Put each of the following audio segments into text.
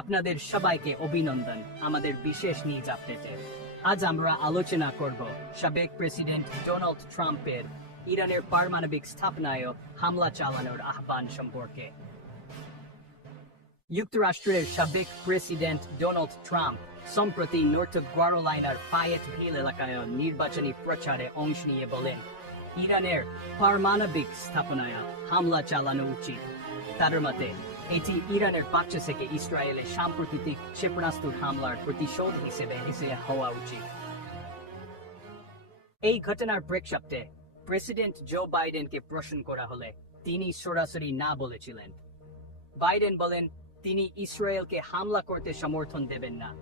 আপনাদের সবাইকে অভিনন্দন আমাদের বিশেষ নিউজ আপডেটে। আজ আমরা আলোচনা করব সাবেক প্রেসিডেন্ট ডোনাল্ড ট্রাম্পের ইরানের পারমাণবিক স্থাপনায় হামলা চালানোর আহ্বান সম্পর্কে। যুক্তরাষ্ট্রের সাবেক প্রেসিডেন্ট ডোনাল্ড ট্রাম্প সম্প্রতি নর্থ গ্যারোলাইনার পায়েট ভিল এলাকায় নির্বাচনী প্রচারে অংশ নিয়ে বলেন, ইরানের পারমাণবিক স্থাপনায় হামলা চালানো উচিত। তার মতে এটি ইরানের পক্ষ থেকে ইসরায়েলের সাম্প্রতিক ক্ষেপণাস্ত্র হামলার প্রতিশোধ হিসেবে হিসেবে হওয়া উচিত। এই ঘটনার প্রেক্ষাপটে প্রেসিডেন্ট জো বাইডেনকে প্রশ্ন করা হলে তিনি সরাসরি না বলেছিলেন। বাইডেন বলেন, তিনি ইসরায়েলকে হামলা করতে সমর্থন দেবেন না।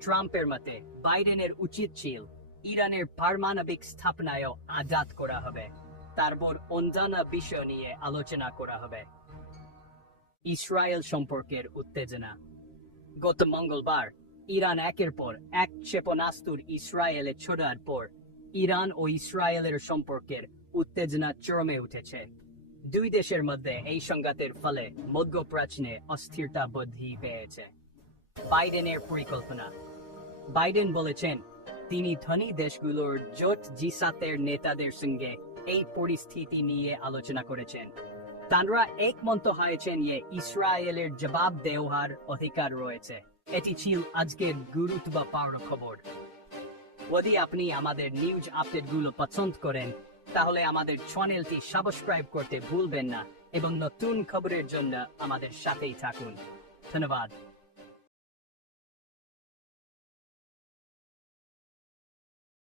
ট্রাম্পের মতে বাইডেনের উচিত ছিল ইরানের পারমাণবিক স্থাপনায় আজাদ করা হবে। তারপর অন্যান্য বিষয় নিয়ে আলোচনা করা হবে। ইসরায়েল সম্পর্কের উত্তেজনা। গত মঙ্গলবার ইরান একের পর এক ক্ষেপণাস্ত্র ইসরায়েলে ছোড়ার পর ইরান ও ইসরায়েলের সম্পর্কের উত্তেজনা চরমে উঠেছে। দুই দেশের মধ্যে এই সংঘাতের ফলে মধ্যপ্রাচ্যে অস্থিরতা বৃদ্ধি পেয়েছে। বাইডেনের পরিকল্পনা। বাইডেন বলেছেন, তিনি ধনী দেশগুলোর জোট জিসাতের নেতাদের সঙ্গে এই পরিস্থিতি নিয়ে আলোচনা করেছেন। তাঁরা একমন্ত হয়েছেন যে ইসরায়েলের জবাব দেওয়ার অধিকার রয়েছে। এটি ছিল আজকের গুরুত্বপূর্ণ খবর। যদি আপনি আমাদের নিউজ আপডেটগুলো পছন্দ করেন, তাহলে আমাদের চ্যানেলটি সাবস্ক্রাইব করতে ভুলবেন না এবং নতুন খবরের জন্য আমাদের সাথেই থাকুন। ধন্যবাদ।